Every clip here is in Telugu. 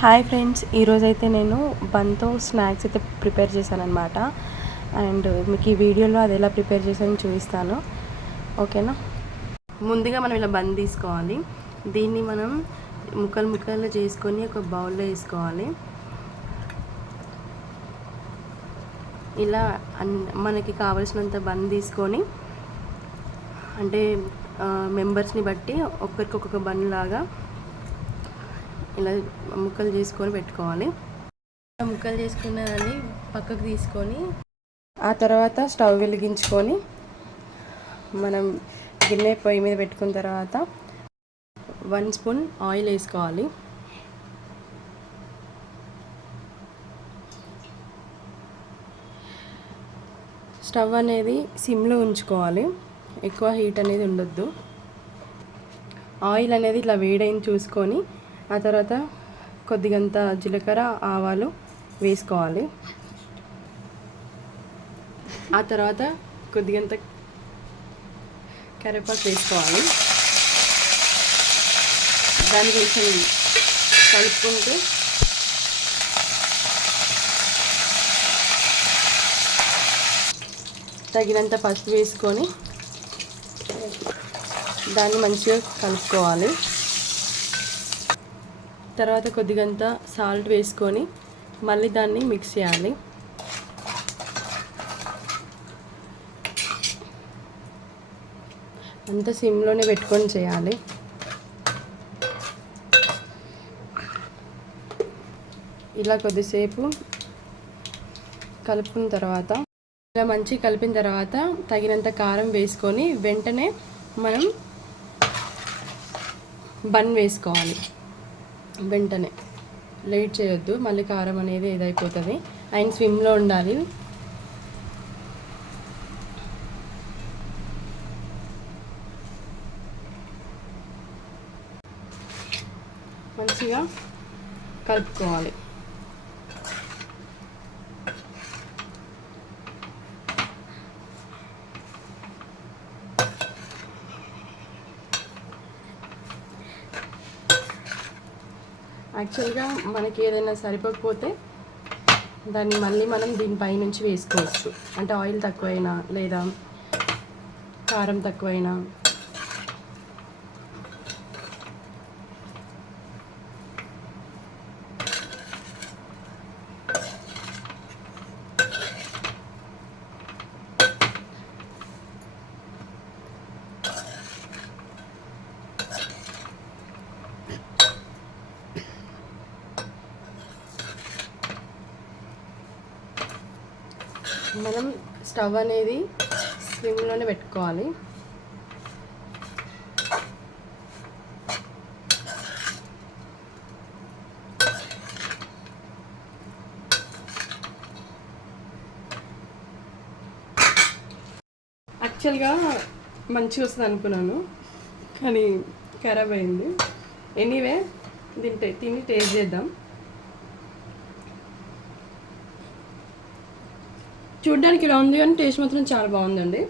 హాయ్ ఫ్రెండ్స్, ఈరోజైతే నేను బన్తో స్నాక్స్ అయితే ప్రిపేర్ చేశానన్నమాట. అండ్ మీకు ఈ వీడియోలో అది ఎలా ప్రిపేర్ చేశానో చూపిస్తాను, ఓకేనా. ముందుగా మనం ఇలా బన్ తీసుకోవాలి. దీన్ని మనం ముక్కలు ముక్కలు చేసుకొని ఒక బౌల్లో వేసుకోవాలి. ఇలా మనకి కావలసినంత బన్ తీసుకొని, అంటే మెంబర్స్ని బట్టి ఒక్కరికి ఒక్కొక్క బన్ లాగా ఇలా ముక్కలు చేసుకొని పెట్టుకోవాలి. ముక్కలు చేసుకున్న దాన్ని పక్కకు తీసుకొని ఆ తర్వాత స్టవ్ వెలిగించుకొని మనం గిన్నె పొయ్యి మీద పెట్టుకున్న తర్వాత 1 స్పూన్ ఆయిల్ వేసుకోవాలి. స్టవ్ అనేది సిమ్లో ఉంచుకోవాలి, ఎక్కువ హీట్ అనేది ఉండొద్దు. ఆయిల్ అనేది ఇట్లా వేడైంది చూసుకొని ఆ తర్వాత కొద్దిగంత జీలకర్ర ఆవాలు వేసుకోవాలి. ఆ తర్వాత కొద్దిగంత కరివేపాకు వేసుకోవాలి. దాన్ని కొంచెం కలుపుకుంటూ తగినంత పసుపు వేసుకొని దాన్ని మంచిగా కలుపుకోవాలి. తర్వాత కొద్దిగంత సాల్ట్ వేసుకొని మళ్ళీ దాన్ని మిక్స్ చేయాలి. అంతా సిమ్లోనే పెట్టుకొని చేయాలి. ఇలా కొద్దిసేపు కలుపుకున్న తర్వాత ఇలా మంచిగా కలిపిన తర్వాత తగినంత కారం వేసుకొని వెంటనే మనం బన్ వేసుకోవాలి. వెంటనే లేట్ చేయొద్దు, మళ్ళీ కారం అనేది ఇదైపోతుంది. అండ్ స్విమ్లో ఉండాలి. మంచిగా కలుపుకోవాలి. యాక్చువల్గా మనకి ఏదైనా సరిపోకపోతే దాన్ని మళ్ళీ మనం దీనిపై నుంచి వేసుకోవచ్చు. అంటే ఆయిల్ తక్కువైనా లేదా కారం తక్కువైనా. మనం స్టవ్ అనేది స్విమ్లోనే పెట్టుకోవాలి. యాక్చువల్గా మంచిగా వస్తుంది అనుకున్నాను, కానీ ఖరాబ్ అయింది. ఎనీవే దీన్ని తిని టేస్ట్ చేద్దాం. చూడ్డానికి ఇలా ఉంది కానీ టేస్ట్ మాత్రం చాలా బాగుందండి.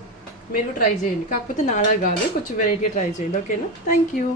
మీరు ట్రై చేయండి, కాకపోతే నాలా కాదు, కొంచెం వెరైటీగా ట్రై చేయండి, ఓకేనా. Thank you.